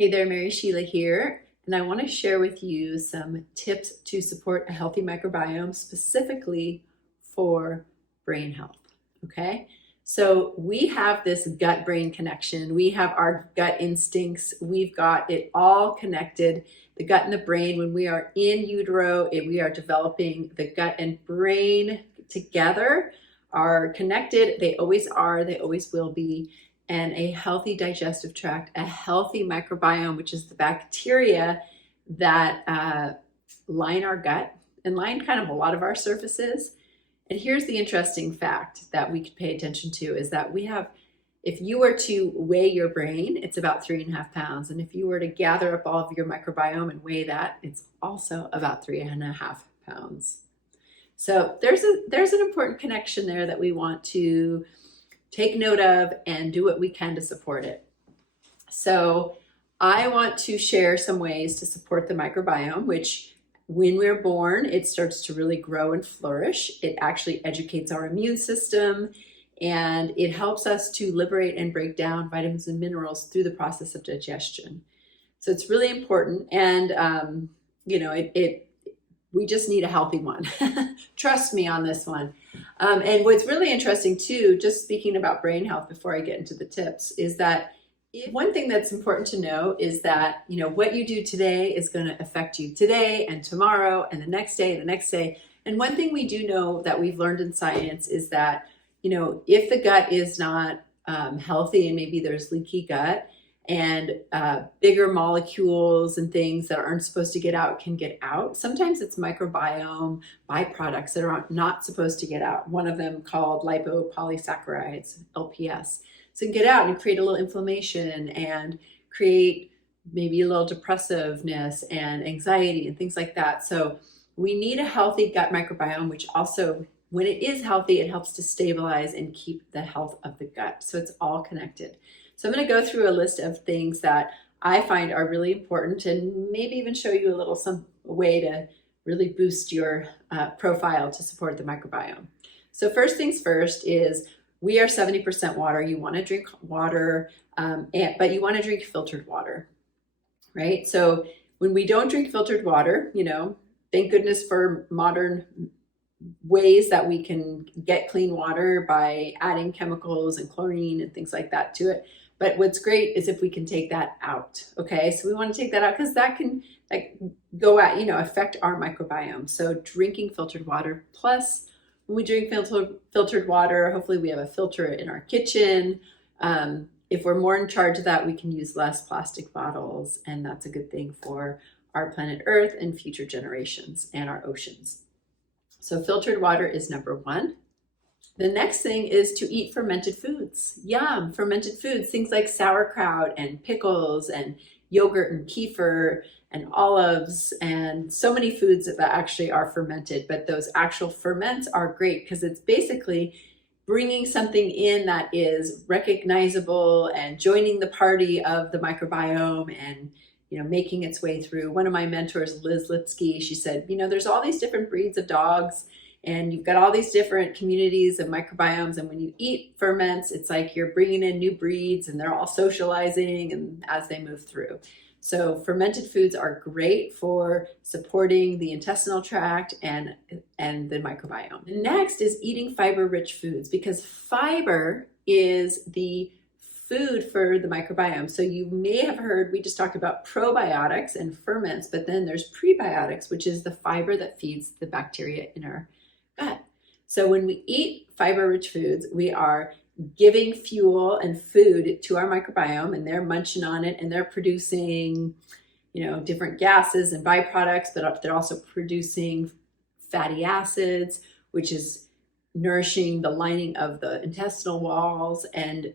Hey there, Mary Sheila here, and I want to share with you some tips to support a healthy microbiome specifically for brain health. Okay, so we have this gut-brain connection. We have our gut instincts. We've got it all connected. The gut and the brain, when we are in utero, we are developing the gut and brain together, are connected. They always are, they always will be. And a healthy digestive tract, a healthy microbiome, which is the bacteria that line our gut and line kind of a lot of our surfaces. And here's the interesting fact that we could pay attention to is that we have, if you were to weigh your brain, it's about 3.5 pounds. And if you were to gather up all of your microbiome and weigh that, it's also about 3.5 pounds. So there's an important connection there that we want to take note of and do what we can to support it. So I want to share some ways to support the microbiome, which when we're born, it starts to really grow and flourish. It actually educates our immune system, and it helps us to liberate and break down vitamins and minerals through the process of digestion. So it's really important. And, we just need a healthy one. Trust me on this one. And what's really interesting too, just speaking about brain health before I get into the tips, is that one thing that's important to know is that, what you do today is going to affect you today and tomorrow and the next day and the next day. And one thing we do know that we've learned in science is that, if the gut is not healthy and maybe there's leaky gut, and bigger molecules and things that aren't supposed to get out can get out. Sometimes it's microbiome byproducts that are not supposed to get out. One of them called lipopolysaccharides, LPS. So it can get out and create a little inflammation and create maybe a little depressiveness and anxiety and things like that. So we need a healthy gut microbiome, which also, when it is healthy, it helps to stabilize and keep the health of the gut. So it's all connected. So I'm going to go through a list of things that I find are really important and maybe even show you some way to really boost your profile to support the microbiome. So first things first is we are 70% water. You want to drink water, but you want to drink filtered water, right? So when we don't drink filtered water, thank goodness for modern ways that we can get clean water by adding chemicals and chlorine and things like that to it. But what's great is if we can take that out, okay? So we want to take that out because that can affect our microbiome. So drinking filtered water, plus when we drink filtered water, hopefully we have a filter in our kitchen. If we're more in charge of that, we can use less plastic bottles, and that's a good thing for our planet Earth and future generations and our oceans. So filtered water is number one. The next thing is to eat fermented foods. Yum, fermented foods, things like sauerkraut and pickles and yogurt and kefir and olives and so many foods that actually are fermented. But those actual ferments are great because it's basically bringing something in that is recognizable and joining the party of the microbiome and making its way through. One of my mentors, Liz Lipsky, she said, there's all these different breeds of dogs, and you've got all these different communities of microbiomes. And when you eat ferments, it's like you're bringing in new breeds and they're all socializing and as they move through. So fermented foods are great for supporting the intestinal tract and the microbiome. Next is eating fiber-rich foods, because fiber is the food for the microbiome. So you may have heard, we just talked about probiotics and ferments, but then there's prebiotics, which is the fiber that feeds the bacteria in our gut. So when we eat fiber-rich foods, we are giving fuel and food to our microbiome, and they're munching on it, and they're producing, different gases and byproducts, but they're also producing fatty acids, which is nourishing the lining of the intestinal walls. And,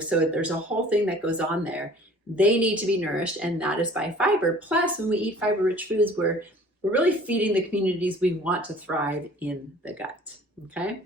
so there's a whole thing that goes on there. They need to be nourished, and that is by fiber. Plus, when we eat fiber-rich foods, we're really feeding the communities we want to thrive in the gut, okay?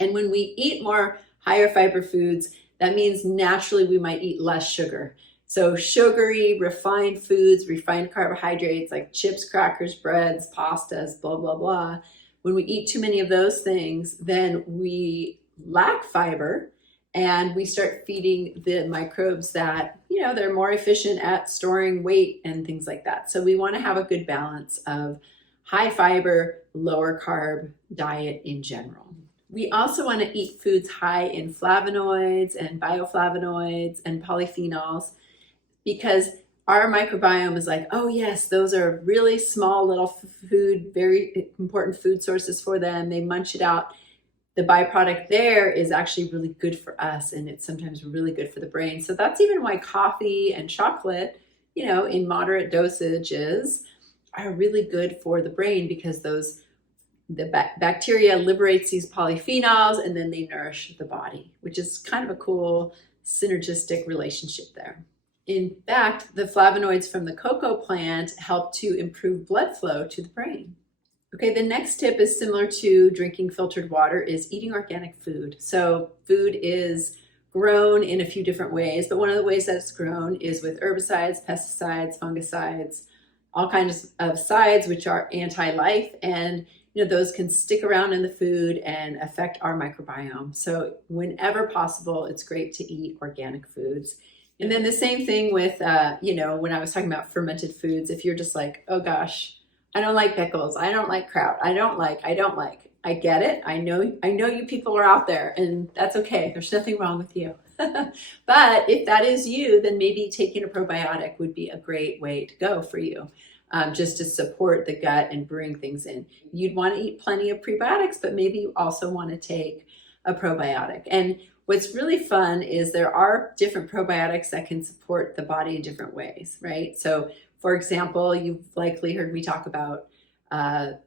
And when we eat more higher fiber foods, that means naturally we might eat less sugar. So sugary, refined foods, refined carbohydrates like chips, crackers, breads, pastas, blah, blah, blah. When we eat too many of those things, then we lack fiber, and we start feeding the microbes that, they're more efficient at storing weight and things like that. So we want to have a good balance of high fiber, lower carb diet in general. We also want to eat foods high in flavonoids and bioflavonoids and polyphenols, because our microbiome is like, oh yes, those are really small little food, very important food sources for them. They munch it out. The byproduct there is actually really good for us, and it's sometimes really good for the brain. So that's even why coffee and chocolate, in moderate dosages are really good for the brain, because the bacteria liberates these polyphenols and then they nourish the body, which is kind of a cool synergistic relationship there. In fact, the flavonoids from the cocoa plant help to improve blood flow to the brain. Okay, the next tip is similar to drinking filtered water, is eating organic food. So food is grown in a few different ways, but one of the ways that it's grown is with herbicides, pesticides, fungicides, all kinds of sides which are anti-life, and those can stick around in the food and affect our microbiome. So whenever possible, it's great to eat organic foods. And then the same thing with, when I was talking about fermented foods, if you're just like, oh gosh, I don't like pickles, I don't like kraut, I don't like, I get it. I know you people are out there, and that's okay. There's nothing wrong with you. But if that is you, then maybe taking a probiotic would be a great way to go for you. Just to support the gut and bring things in. You'd want to eat plenty of prebiotics, but maybe you also want to take a probiotic. And what's really fun is there are different probiotics that can support the body in different ways, right? So for example, you've likely heard me talk about Saccharomyces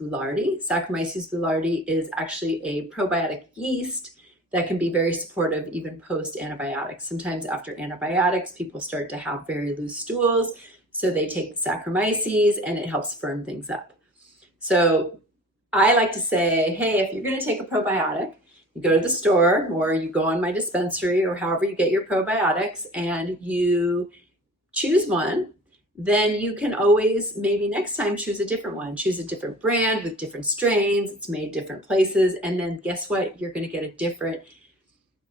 boulardii. Saccharomyces boulardii is actually a probiotic yeast that can be very supportive even post antibiotics. Sometimes after antibiotics, people start to have very loose stools. So they take the Saccharomyces and it helps firm things up. So I like to say, hey, if you're going to take a probiotic, you go to the store or you go on my dispensary or however you get your probiotics and you choose one, then you can always maybe next time choose a different one, choose a different brand with different strains. It's made different places. And then guess what? You're going to get a different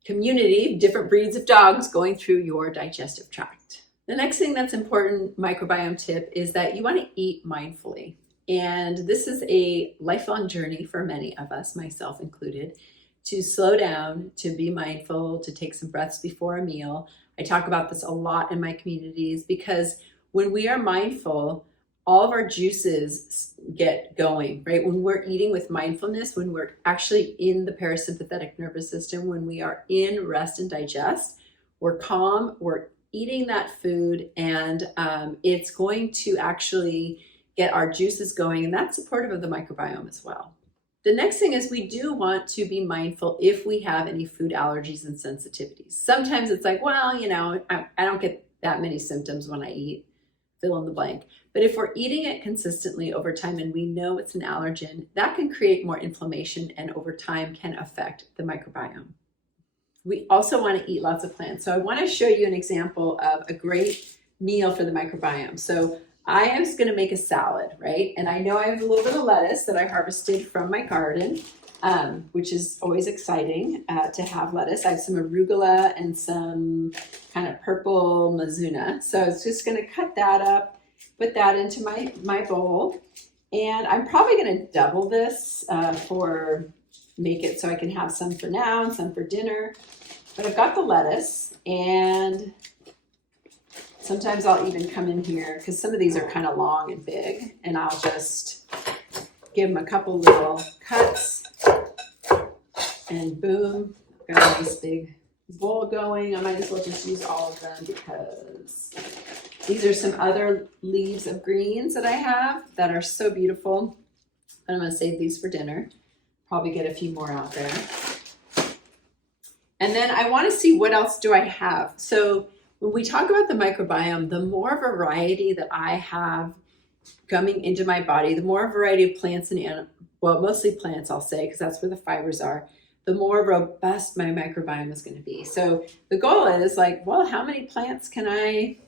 community, different breeds of dogs going through your digestive tract. The next thing that's important microbiome tip is that you want to eat mindfully. And this is a lifelong journey for many of us, myself included, to slow down, to be mindful, to take some breaths before a meal. I talk about this a lot in my communities because when we are mindful, all of our juices get going, right? When we're eating with mindfulness, when we're actually in the parasympathetic nervous system, when we are in rest and digest, we're calm, we're eating that food, and it's going to actually get our juices going, and that's supportive of the microbiome as well. The next thing is we do want to be mindful if we have any food allergies and sensitivities. Sometimes it's like, well, I don't get that many symptoms when I eat, fill in the blank. But if we're eating it consistently over time and we know it's an allergen, that can create more inflammation and over time can affect the microbiome. We also want to eat lots of plants. So I want to show you an example of a great meal for the microbiome. So I am just going to make a salad, right? And I know I have a little bit of lettuce that I harvested from my garden, which is always exciting to have lettuce. I have some arugula and some kind of purple mizuna. So I was just going to cut that up, put that into my bowl. And I'm probably going to double this make it so I can have some for now and some for dinner. But I've got the lettuce, and sometimes I'll even come in here because some of these are kind of long and big, and I'll just give them a couple little cuts, and boom, I've got a nice big bowl going. I might as well just use all of them because these are some other leaves of greens that I have that are so beautiful. But I'm going to save these for dinner. Probably get a few more out there. And then I want to see what else do I have. So when we talk about the microbiome, the more variety that I have coming into my body, the more variety of plants and mostly plants, I'll say, because that's where the fibers are, the more robust my microbiome is going to be. So the goal is like, well, how many plants can I,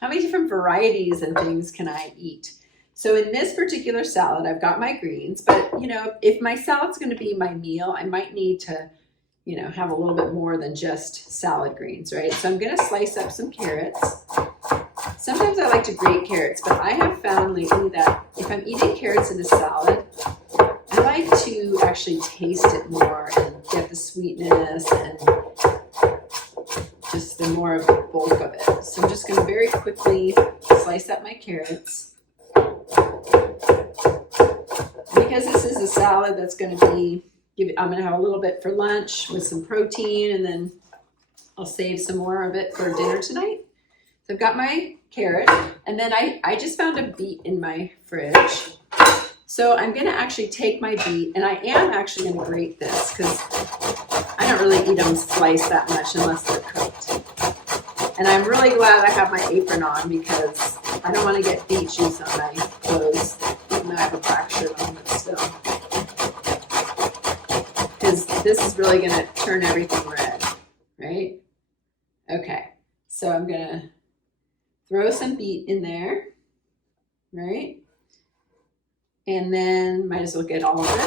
how many different varieties and things can I eat? So in this particular salad, I've got my greens, but if my salad's going to be my meal, I might need to you know, have a little bit more than just salad greens, right? So I'm gonna slice up some carrots. Sometimes I like to grate carrots, but I have found lately that if I'm eating carrots in a salad, I like to actually taste it more and get the sweetness and just the more of the bulk of it. So I'm just gonna very quickly slice up my carrots. Because this is a salad that's gonna be, I'm gonna have a little bit for lunch with some protein, and then I'll save some more of it for dinner tonight. So I've got my carrot, and then I just found a beet in my fridge. So I'm gonna actually take my beet, and I am actually gonna grate this because I don't really eat them sliced that much unless they're cooked. And I'm really glad I have my apron on because I don't want to get beet juice on my clothes, even though I have a black shirt on, but still. Because this is really gonna turn everything red, right? Okay, so I'm gonna throw some beet in there, right? And then might as well get all of it.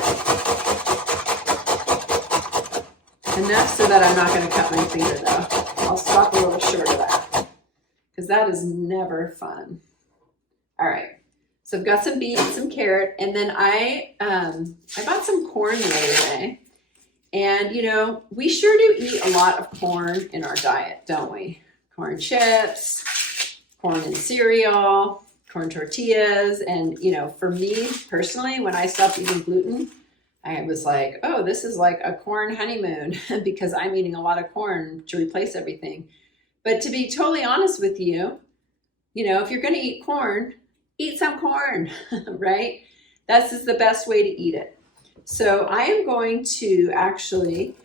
Enough so that I'm not gonna cut my finger though. I'll stop a little short of that because that is never fun. All right, so I've got some beet, some carrot, and then I bought some corn the other day. And you know, we sure do eat a lot of corn in our diet, don't we? Corn chips, corn in cereal, corn tortillas. And you know, for me personally, when I stopped eating gluten, I was like, oh, this is like a corn honeymoon because I'm eating a lot of corn to replace everything. But to be totally honest with you, you know, if you're going to eat corn, eat some corn, right? That's just the best way to eat it. So I am going to actually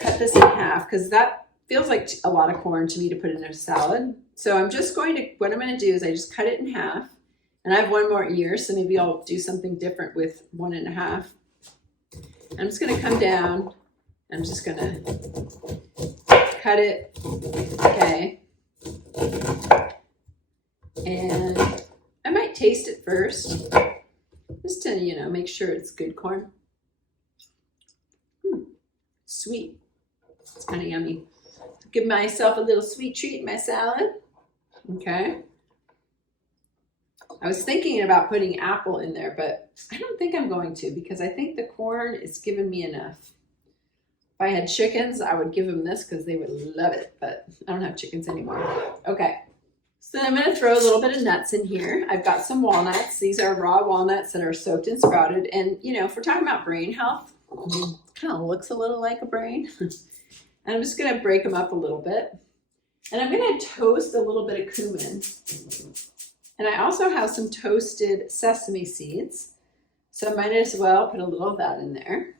cut this in half because that feels like a lot of corn to me to put in a salad. So I'm just going to, what I'm going to do is I just cut it in half, and I have one more ear, so maybe I'll do something different with 1.5. I'm just going to come down. I'm just going to cut it, okay. And I might taste it first, just to, you know, make sure it's good corn. Sweet. It's kind of yummy. Give myself a little sweet treat in my salad. Okay. I was thinking about putting apple in there, but I don't think I'm going to because I think the corn is giving me enough. If I had chickens, I would give them this because they would love it, but I don't have chickens anymore. Okay. So I'm going to throw a little bit of nuts in here. I've got some walnuts. These are raw walnuts that are soaked and sprouted. And, you know, if we're talking about brain health, it kind of looks a little like a brain. And I'm just going to break them up a little bit. And I'm going to toast a little bit of cumin. And I also have some toasted sesame seeds. So I might as well put a little of that in there.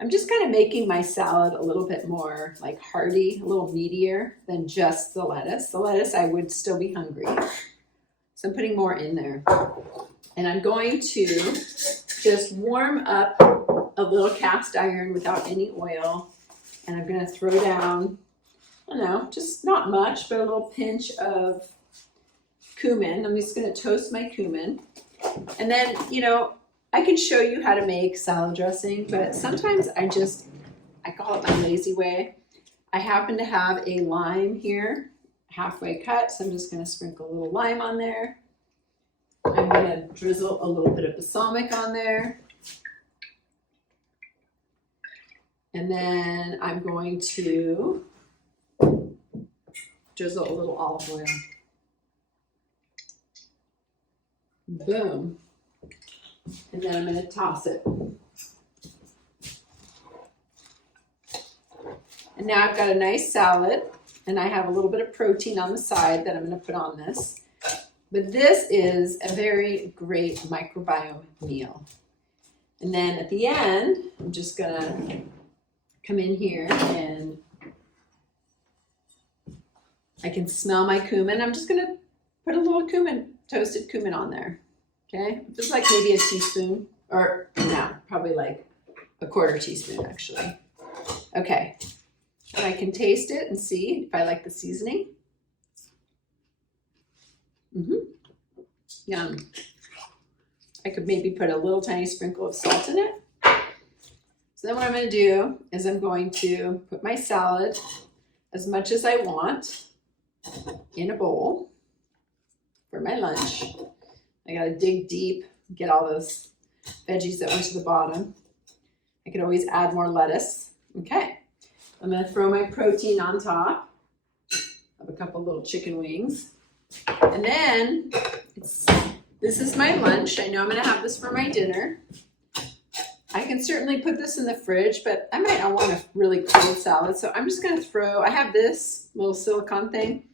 I'm just kind of making my salad a little bit more like hearty, a little meatier than just the lettuce. The lettuce, I would still be hungry. So I'm putting more in there. And I'm going to just warm up a little cast iron without any oil. And I'm going to throw down, I don't know, just not much, but a little pinch of cumin. I'm just going to toast my cumin. And then, you know, I can show you how to make salad dressing, but sometimes I call it my lazy way. I happen to have a lime here, halfway cut, so I'm just going to sprinkle a little lime on there. I'm going to drizzle a little bit of balsamic on there. And then I'm going to drizzle a little olive oil. Boom. And then I'm going to toss it. And now I've got a nice salad, and I have a little bit of protein on the side that I'm going to put on this. But this is a very great microbiome meal. And then at the end, I'm just going to come in here and I can smell my cumin. I'm just going to put a little cumin, toasted cumin on there. Okay, just like maybe a teaspoon, or no, probably like a 1/4 teaspoon actually. Okay, and I can taste it and see if I like the seasoning. Yum. I could maybe put a little tiny sprinkle of salt in it. So then what I'm going to do is I'm going to put my salad, as much as I want, in a bowl for my lunch. I got to dig deep, get all those veggies that went to the bottom. I could always add more lettuce. Okay, I'm going to throw my protein on top of a couple little chicken wings. And then this is my lunch. I know I'm going to have this for my dinner. I can certainly put this in the fridge, but I might not want a really cold salad. So I'm just going to throw, I have this little silicone thing.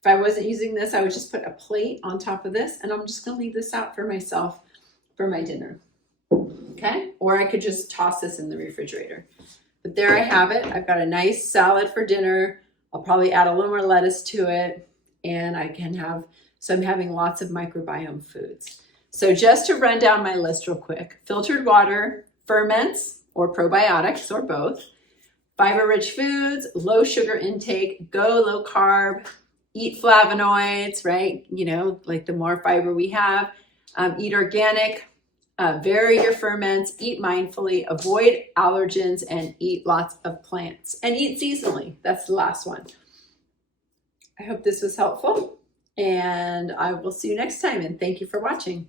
If I wasn't using this, I would just put a plate on top of this, and I'm just going to leave this out for myself for my dinner. Okay? Or I could just toss this in the refrigerator. But there I have it. I've got a nice salad for dinner. I'll probably add a little more lettuce to it, and I can have, so I'm having lots of microbiome foods. So just to run down my list real quick: filtered water, ferments or probiotics or both, fiber-rich foods, low sugar intake, go low carb, eat flavonoids, right? You know, like the more fiber we have, eat organic, vary your ferments, eat mindfully, avoid allergens, and eat lots of plants, and eat seasonally. That's the last one. I hope this was helpful, and I will see you next time, and thank you for watching.